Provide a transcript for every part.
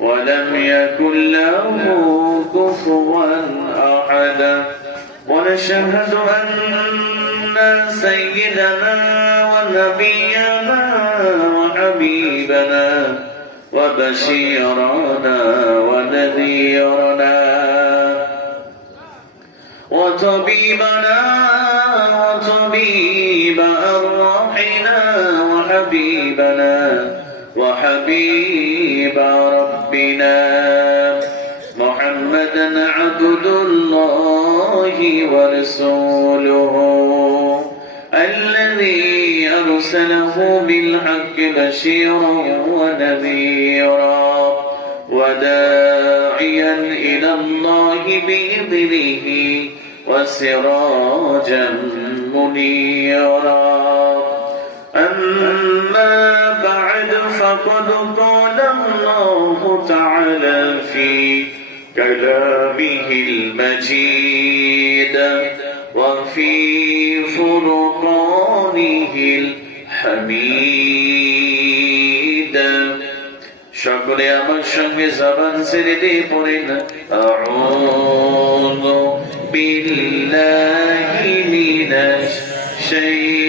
ولم يكن له كفوا أحد. ونشهد أن سيدنا ونبينا وحبيبنا وبشيرنا ونذيرنا وطبيبنا وحبيب ربنا. محمدا عبد الله ورسوله الذي أرسله بالحق بشيرا ونذيرا وداعيا إلى الله بإذنه وسراجا منيرا. أما فقد قال الله تعالى في كلامه المجيد وفي فرقانه الحميد সকলে আমার সঙ্গে জবান ছেড়ে দিয়ে পড়েন আউযু বিল্লাহি মিনাশ শাইতানির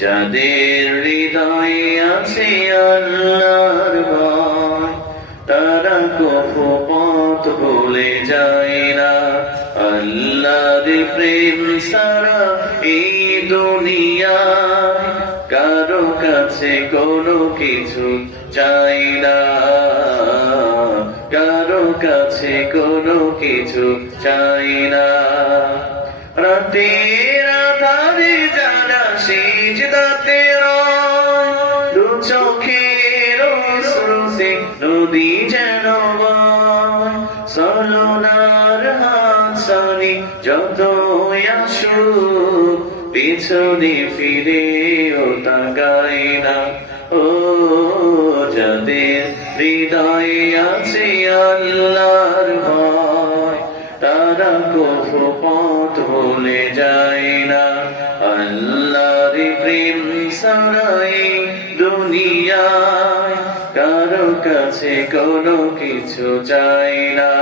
যাদের হৃদয়ে আছে আল্লাহর ভয়, তারা কখনো পথ ভুলে যায় না। আল্লাহর প্রেম সারা এই দুনিয়ায় কারও কাছে কোনো কিছু চাই না। কারও কাছে কোনো কিছু চাই না। রাতের আধারে যারা সিজদাতে রয় দু চোখের স্রোতে নদী যেন সলনার হাসানি যত আসুক, পিছনে ফিরে ও তাকাই না। ও যাদের হৃদয়ে আছে আল্লাহর ভয়। তারা কখনো পথ ভুলে যায় না। আল্লাহর প্রেম সারাই দুনিয়ায় কারও কাছে কোনো কিছু চাই না।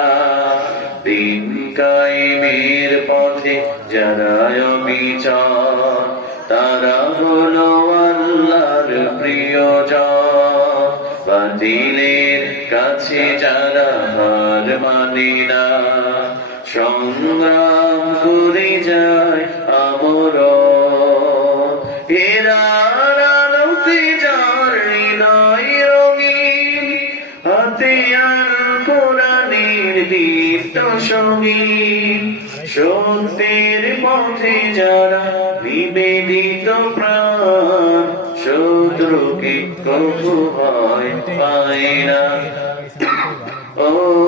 দিন কায়েমের পথে যারা অবিচার তারা হলো আল্লাহর প্রিয়জন। বাতিলের কাছে যারা হার মানে না সংগ্রাম করে যায় আমর এরার আলোতে যার হাতে আর কোরআনের দীপ্ত সঙ্গীন পথে যারা নিবেদিত প্রাণ, শত্রুকে কবু ভয় পায় না। ও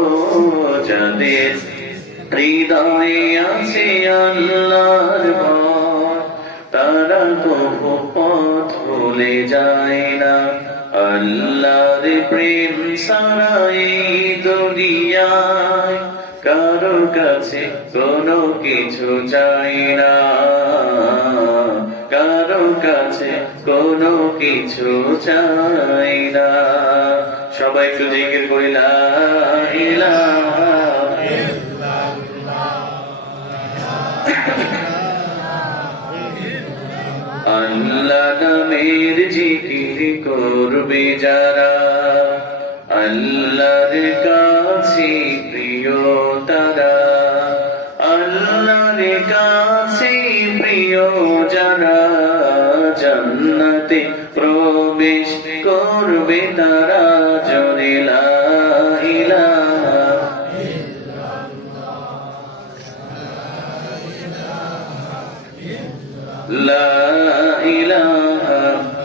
যাদের হৃদয়ে আছে আল্লাহর ভয় তারা কবু পথ ভুলে যায় না। আল্লাহর প্রেম সারা এই দুনিয়ায় কারও কাছে কোনো কিছু চাই না। কারও কাছে কোনো কিছু চাই না। সবাই একটু জিজ্ঞেস করিলা আল্লাহ নামের জিকির করবে যারা। আল্লাহর কাছে প্রিয় তারা। আল্লাহর কাছে প্রিয় যারা, জান্নাতে প্রবেশ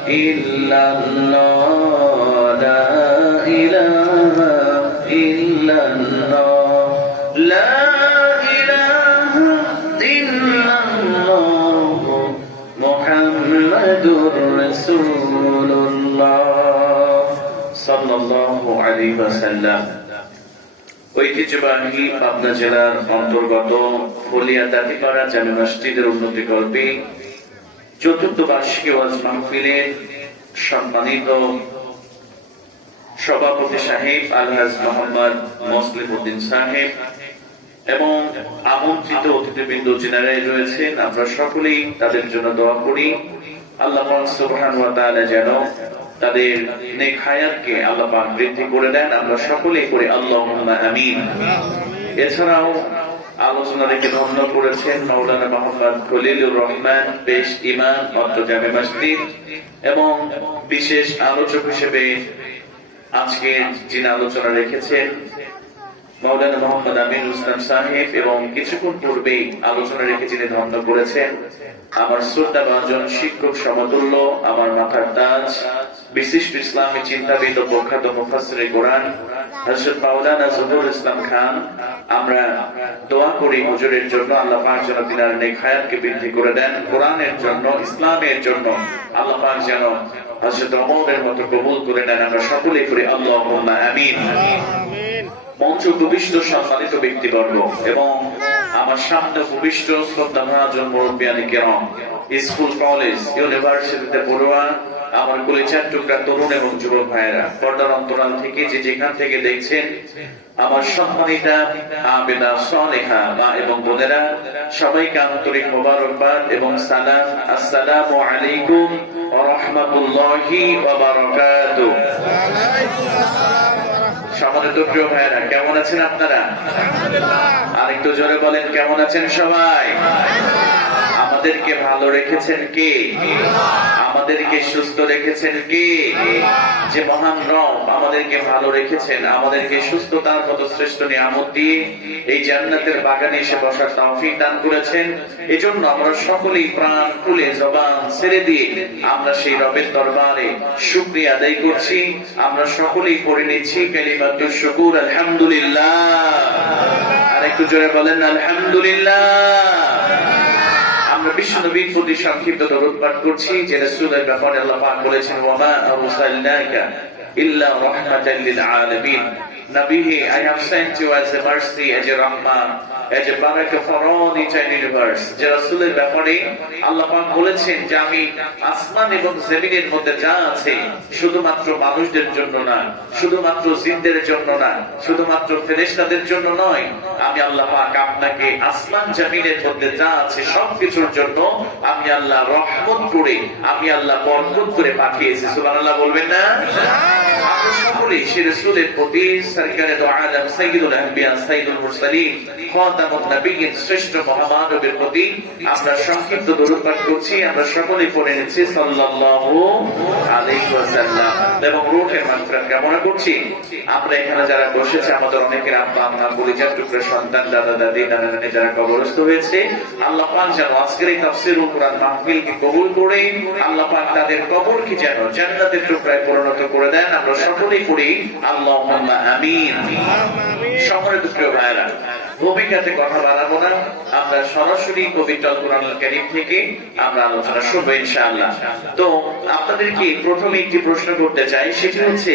illallah la ilaha illallah la ilaha illallah muhammadur rasulullah sallallahu alaihi wasallam ঐতিহ্যবাহী পাবনা জেলার অন্তর্গত ফলিয়া দাঁতিপাড়া জামে মসজিদের উন্নতি কল্পে চতুর্থ বার্ষিকী ওয়াজ মাহফিলের সম্মানিত সভাপতি সাহেব আলহাজ মোহাম্মদ মসলিম উদ্দিন সাহেব এবং আমন্ত্রিত অতিথিবৃন্দ জেনারাই রয়েছেন, আমরা সকলেই তাদের জন্য দোয়া করি। আল্লাহ সুবহান যেন তাদের নেক হায়াতকে আল্লাহ বৃদ্ধি করে দেন। আমরা সকলেই করি আল্লাহুম্মা আমিন। এছাড়াও করেছেন এবং বিশেষ আলোচক হিসেবে আজকে যিনি আলোচনা রেখেছেন মাওলানা মোহাম্মদ সাহেব, এবং কিছুক্ষণ পূর্বেই আলোচনা রেখে যিনি ধন্য করেছেন, আমার শ্রদ্ধা ভাজন শিক্ষক সমতুল্য, আমার মাথার তাজ, বিশিষ্ট ইসলামী চিন্তাবিদ ও প্রখ্যাত মুফাসসিরে কোরআন, হযরত মাওলানা জহুরুল ইসলাম খান আমরা দোয়া করি হুজুরের জন্য আল্লাহ পাক যেন তিনার নেক হায়াতকে বৃদ্ধি করে দেন কোরআনের জন্য ইসলামের জন্য। আল্লাহ পাক যেন হযরত ওমরের মতো কবুল করে নেন আমরা সকলেই করি আল্লাহুম্মা আমিন। মঞ্চ উপবিষ্ট সম্মানিত ব্যক্তিবর্গ এবং আমার সামনে উপবিষ্ট শ্রদ্ধাভাজন মুরব্বিয়ানি কেরম স্কুল কলেজ ইউনিভার্সিটিতে পড়ুয়া আমার কলেজার টুকরা তরুণ এবং যুবক ভাইয়েরা পর্দার অন্তরাল থেকে যে যেখান থেকে দেখছেন আমার সম্মানিতা, আবেদা মা এবং বোনেরা, সবাইকে আন্তরিক মোবারকবাদ এবং সালাম। আসসালামু আলাইকুম সম্মানিত প্রিয় ভাইয়েরা, কেমন আছেন আপনারা? আরেকটু জোরে বলেন, কেমন আছেন সবাই? আমাদেরকে ভালো রেখেছেন কে? আমাদেরকে সুস্থ রেখেছেন কে? যে মহান রব আমাদেরকে ভালো রেখেছেন, আমাদেরকে সুস্থতার মতো শ্রেষ্ঠ নিয়ামত দিয়ে এই জান্নাতের বাগানে এসে বসার তৌফিক দান করেছেন। এজন্য আমরা সকলেই প্রাণ, খুলে, জবান ছেড়ে দিয়ে আমরা সেই রবের দরবারে শুকরিয়া আদায় করছি। আমরা সকলেই পড়ে নিচ্ছি কালিমাতুর শুকুর, আলহামদুলিল্লাহ। আর একটু জোরে বলেন, আলহামদুলিল্লাহ। আমরা বিশ্ব নবীর প্রতি সংক্ষিপ্ত দরদ পাঠ করছি, যে রাসূলের ব্যাপারে আল্লাহ পাক বলেছেন ওয়ামা আরসালনাকা নবীহি I have sent you as a mercy, as a rahmah as a barakah for all universe শুধুমাত্র মানুষদের জন্য না, শুধুমাত্র জিনদের জন্য না, শুধুমাত্র ফেরেশতাদের জন্য নয়, আমি আল্লাহ পাক আপনাকে আসমান, জমিনের মধ্যে যা আছে সবকিছুর জন্য আমি আল্লাহ রহমত করে, আমি আল্লাহ বরকত করে পাঠিয়েছি। সুবহানাল্লাহ বলবেন না। সকলেই সে রাসূলের প্রতি সরকারে তো আলম সাইয়্যিদুল আম্বিয়া সাইয়্যিদুল মুরসালিন, খাতামুন নবিয়্যিন, শ্রেষ্ঠ মহামানবের প্রতি আমরা সংক্ষিপ্ত দরুদ পাঠ করছি। আমরা সকলেই পড়ে নিচ্ছি সাল্লাল্লাহু আলাইহি ওয়াসাল্লাম। এবং রূহের মাগফিরাত কামনা করছি। আমরা এখানে যারা আল্লাহ যেন আজকের আল্লাহ তাদের যেন জান্নাতের টুকরায় পরিণত করে দেন। আমরা সকলেই পড়ি আল্লাহ আমিন। সম্মানিত প্রিয় ভাইরা ভূমিকাতে কথা বাড়াবো না। আমরা সরাসরি পবিত্র কোরআন কারিম থেকে আমরা আলোচনা শুনব ইনশাআল্লাহ। তো আপনাদেরকে প্রথমে একটি প্রশ্ন করতে চাই, সেটি হচ্ছে